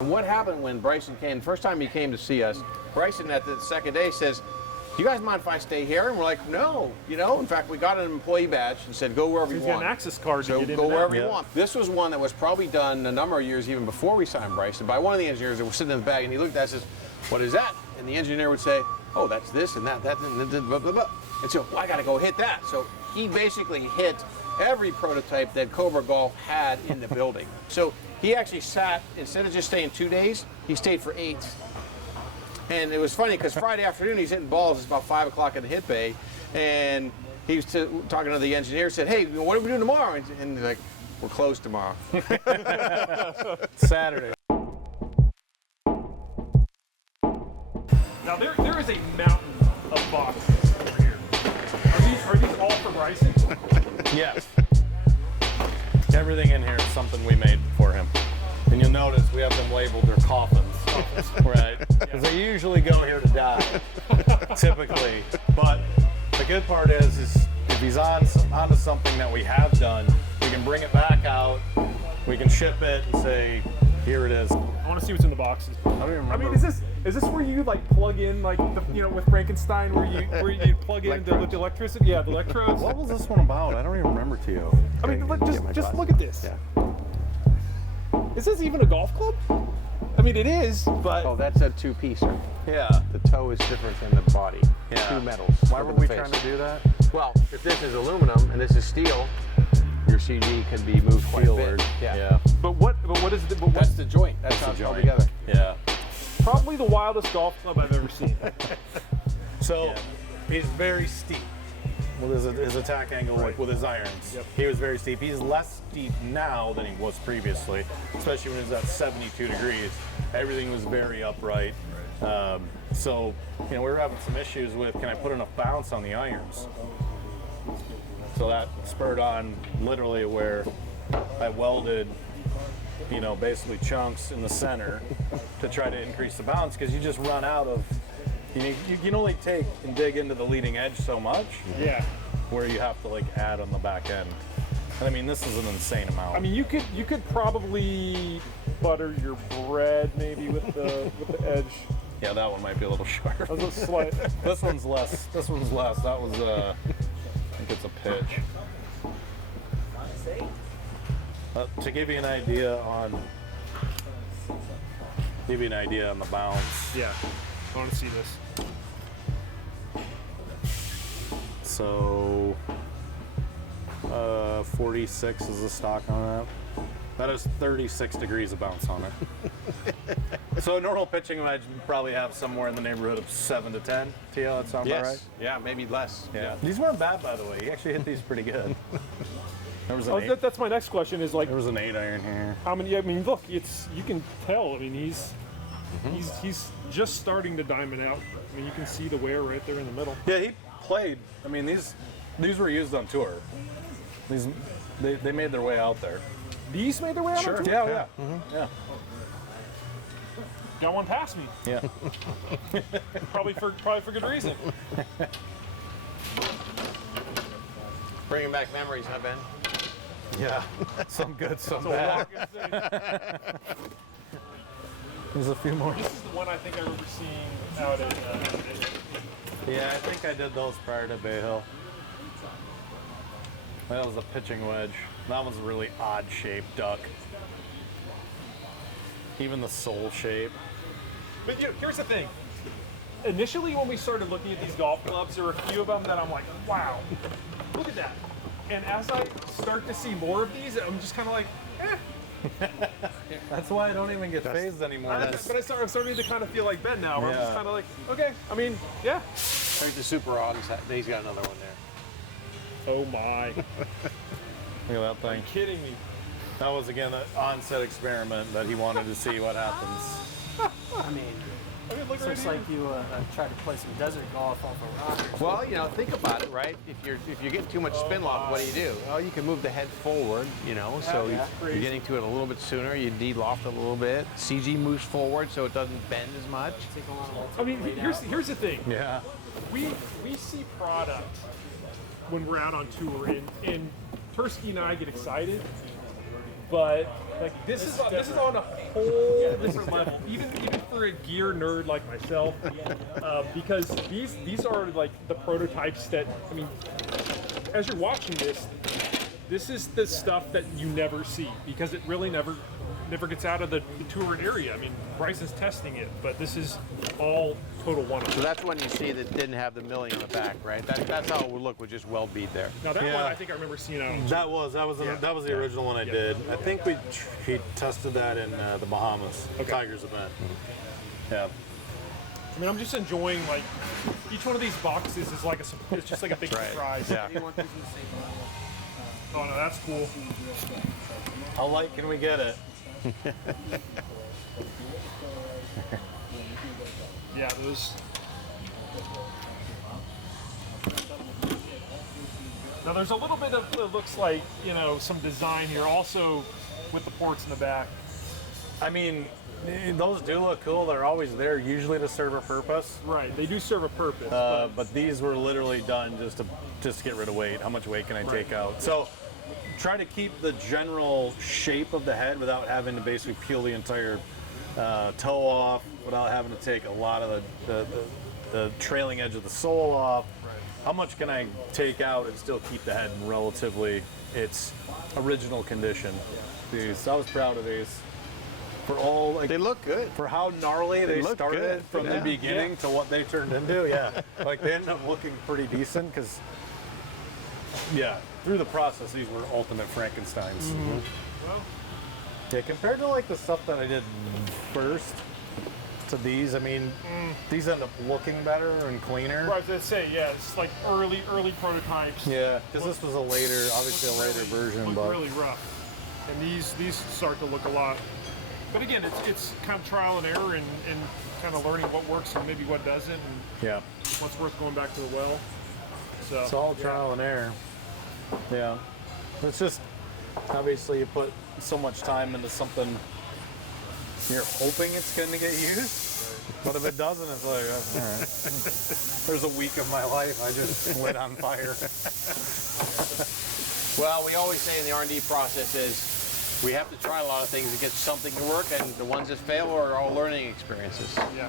And what happened when Bryson came, the first time he came to see us, Bryson at the second day says, "Do you guys mind if I stay here?" And we're like, "No." You know, in fact, we got an employee badge and said, "Go wherever you want." He's got an access card to So get in go and out. wherever you want. This was one that was probably done a number of years even before we signed Bryson by one of the engineers that was sitting in the bag, and he looked at us and says, "What is that?" And the engineer would say, "Oh, that's this and that, and blah, blah, blah." And so, well, I got to go hit that. So he basically hit every prototype that Cobra Golf had in the building. So he actually sat, instead of just staying 2 days, he stayed for 8. And it was funny because Friday afternoon he's hitting balls. It's about 5 o'clock in the hit bay, and he was talking to the engineer. Said, "Hey, what are we doing tomorrow?" And he's like, "We're closed tomorrow." Saturday. Now there is a mountain of boxes over here. Are these all for Bryson? Yes. Everything in here is something we made for him. And you'll notice we have them labeled, they're coffins. Right? Because they usually go here to die, typically. But the good part is if he's onto something that we have done, we can bring it back out, we can ship it and say, here it is. I want to see what's in the boxes. I don't even remember. I mean, is this where you like plug in like with Frankenstein where you plug in the electricity? Yeah, the electrodes. What was this one about? I don't even remember, Tio. I mean, just look at this. Yeah. Is this even a golf club? I mean, it is, but Oh, that's a two-piecer. Yeah. The toe is different than the body. Yeah. Two metals. Why were for the we face. trying to do that? Well, if this is aluminum and this is steel, your CG can be moved quite a bit. Yeah. but what is the but That's the joint. That's how it's the held joint. together. Yeah. probably the wildest golf club I've ever seen. So he's very steep with his attack angle, with his irons. Yep. He was very steep. He's less steep now than he was previously, especially when he was at 72 degrees. Everything was very upright. So, we were having some issues with, can I put enough bounce on the irons? So that spurred on literally where I welded, basically chunks in the center to try to increase the bounce, because you just run out of, you can only take and dig into the leading edge so much. Yeah. Where you have to add on the back end. And I mean, this is an insane amount. I mean, you could probably butter your bread maybe with the edge. Yeah, that one might be a little sharp. That was a slight. This one's less. That was I think it's a pitch. To give you an idea on the bounce. Yeah. I want to see this. So 46 is the stock on that. That is 36 degrees of bounce on it. So a normal pitching wedge would probably have somewhere in the neighborhood of 7 to 10. Tio, that sound about right? Yeah, maybe less. Yeah. These weren't bad, by the way. He actually hit these pretty good. There was an eight. That's my next question. Is like, There was an 8 iron here. how many? I mean, look, you can tell. I mean, he's just starting to diamond out. I mean, you can see the wear right there in the middle. Yeah, he played. I mean, these were used on tour. They made their way out there. These made their way out. Sure. on tour? Yeah. Yeah. Got one past me. Yeah. Probably for good reason. Bringing back memories, huh, Ben? Yeah. Some good, some So bad. walk and say, There's a few more. this is the one I think I remember seeing out at. Yeah, I think I did those prior to Bay Hill. That was a pitching wedge. That one's a really odd shaped duck. Even the sole shape. But here's the thing. Initially, when we started looking at these golf clubs, there were a few of them that I'm like, wow, look at that. And as I start to see more of these, I'm just kind of like, eh. That's why I don't even get phased anymore. But I'm starting to kind of feel like Ben now, where I'm just Yeah. kind of like, okay, I mean, yeah. There's the Super Rod. He's got another one there. Oh my. Look at that thing. Kidding me. That was, again, an on-set experiment that he wanted to see what happens. I mean, Look looks right like you tried to play some desert golf off a rock. Well, think about it, right? If you're getting too much spin loft, what do? Well, you can move the head forward, so Yeah. you're getting to it a little bit sooner. You de-loft a little bit. CG moves forward, so it doesn't bend as much. Take a lot of I mean, here's the thing. Yeah. We see product when we're out on tour, and Tursky and I get excited, But like this is on a whole different level, even for a gear nerd like myself, because these are like the prototypes that, I mean, as you're watching this is the stuff that you never see, because it really never gets out of the touring area. I mean, Bryson's testing it, but this is all total one-off. So that's when you see that didn't have the milling on the back, right? That's how it would look with just well beat there. Now that Yeah. one I think I remember seeing on. That was the original one I did. I think he tested that in the Bahamas, Tigers event. Yeah. I mean, I'm just enjoying, like, each one of these boxes is like it's just like a big surprise. Yeah. Oh no, that's cool. How light can we get it? Yeah, those. Now there's a little bit of, it looks like, you know, some design here also with the ports in the back. I mean, those do look cool. They're always there, usually to serve a purpose. Right, they do serve a purpose. But these were literally done just to get rid of weight. How much weight can I take out? So try to keep the general shape of the head without having to basically peel the entire toe off, without having to take a lot of the trailing edge of the sole off. Right. How much can I take out and still keep the head in relatively its original condition? These, I was proud of these. For all, like, They look good. for how gnarly they look started good. from the Yeah. beginning to what they turned into. Yeah, like they ended up looking pretty decent because, yeah, through the process, these were ultimate Frankensteins. Well, Yeah, compared to like the stuff that I did first to these, I mean, these end up looking better and cleaner. right, I was gonna say, yeah, it's like early prototypes. Yeah, because this was a later, obviously a later version, Look but really rough, and these start to look a lot. But again, it's kind of trial and error and kind of learning what works and maybe what doesn't, and yeah, what's worth going back to the well. So it's all trial and error. Yeah, it's just obviously you put so much time into something, you're hoping it's going to get used, but if it doesn't, it's like, all right. There's a week of my life I just lit on fire. Well, we always say in the R&D process is we have to try a lot of things to get something to work, and the ones that fail are all learning experiences. Yeah.